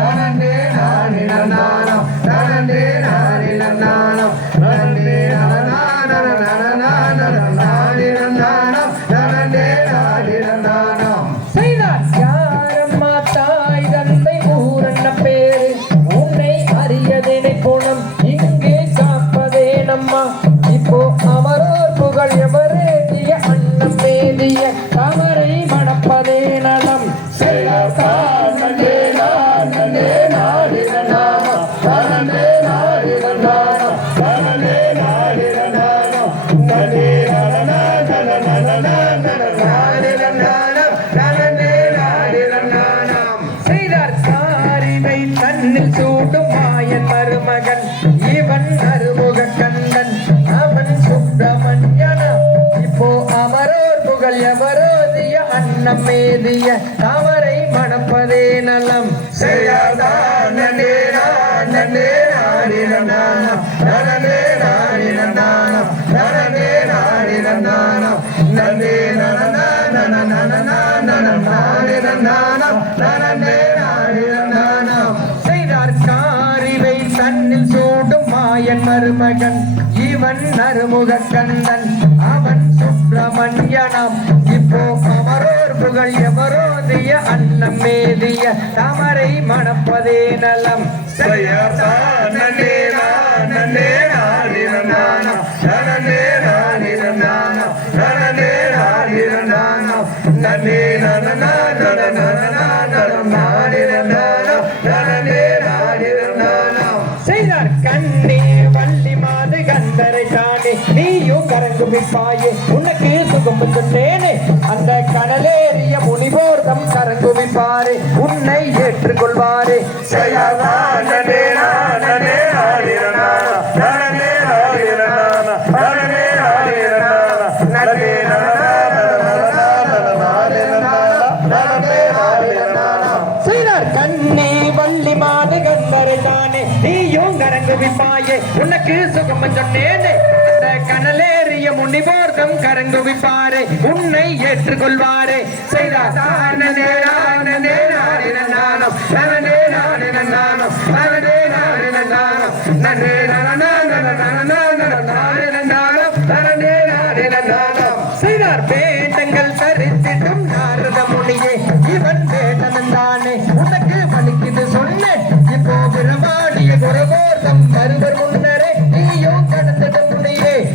நடந்தே நானிடம் நானும் நடந்தே நானிடம் நானும் நடந்தே நம்மேதிய தாமரை மணப்பதே நலம். காரிவை தன்னில் சூடும் மாயன் மருமகன். இவன் நறுமுக கந்தன். அவன் பிரமணியனம் இப்போ அமரோர் புகழ் எவரோதிய அன்னம் மேதிய தாமரை மணப்பதே நலம். நன்னே நன்னா நடனா கண்ணே வள்ளி மாது கந்தரை காணே நீயும் கரங்குமிப்பாயே உன்னை ஒப்புக்கொண்டேனே அந்த கடலேறிய முனிவோர் தம் கரங்குவிப்பாரே உன்னை ஏற்றுக்கொள்வாரே. கண்மறை தானே. நீயும் கரங்குவிப்பாயே உனக்கு சுகம் சொன்னேனே. கடலேறிய முன்னி போர்க்கம் கரங்குவிப்பாரே உன்னை ஏற்றுக்கொள்வாரே. செய்தார்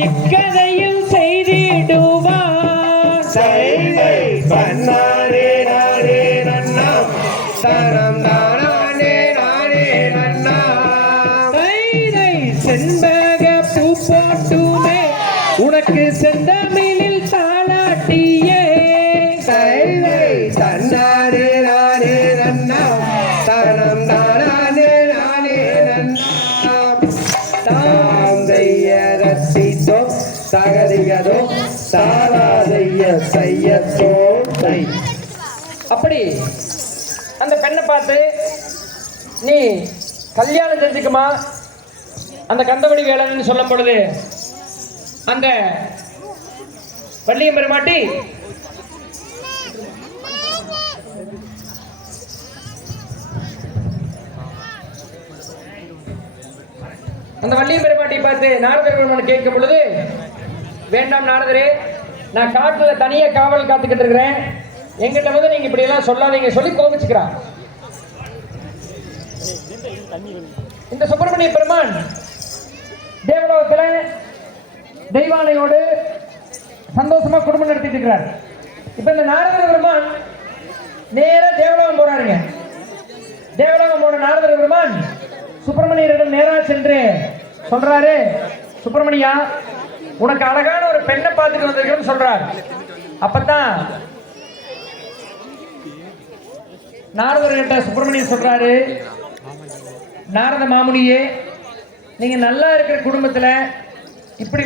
கண்டர் இக்கதையில் செய்திடுவார் தைவை தன்னாரே நாரே நன்னாம். தானம் தானானே நாரே நன்னாம். தைரை செண்பக பூ போட்டுமே உனக்கு செந்தமிழில் தாளாட்டியே. தைவை தன்னாரே நாரே நன்னாம். தானம் தானானே நாரே நன்னாம். தாம் தெய்ய சோ சகதிகதோ சாராதைய செய்ய சோ அப்படி அந்த பெண்ணை பார்த்து நீ கல்யாணம் செஞ்சுக்குமா? அந்த கந்தவடி வேலன்னு சொல்லும் பொழுது அந்த வள்ளியம் பெருமாட்டி அந்த வள்ளியம் பெருமாட்டியை பார்த்து நாரதர் பெருமான் கேட்கும் பொழுது வேண்டாம் நாரதரே நான் காட்டுல தனியா காவல் காத்துக்கிட்டு இருக்கிறேன். எங்கிட்ட வந்து நீங்க இப்படி எல்லாம் சொல்லாதீங்க சொல்லி கோபிச்சுக்கிறான் இந்த சுப்பிரமணிய பெருமான் தேவலோகத்துல தெய்வானையோடு சந்தோஷமா குடும்பம் நடத்திட்டு இருக்கிறார். இப்ப இந்த நாரதர் பெருமான் நேராக தேவலோகம் போறாருங்க. தேவலோகம் போன நாரதர் பெருமான் சுப்பிரமணியரிடம் நேரா சென்று சொல்றாரு. சுப்பிரமணியா உனக்கு அழகான ஒரு பெண்ணை பார்த்துட்டு வந்திருக்கிறேன்னு சொல்றாரு. அப்பதான் நாரதர் கிட்ட சுப்பிரமணியன் சொல்றாரு நாரத மாமுனியே நீங்க நல்லா இருக்கிற குடும்பத்துல இப்படி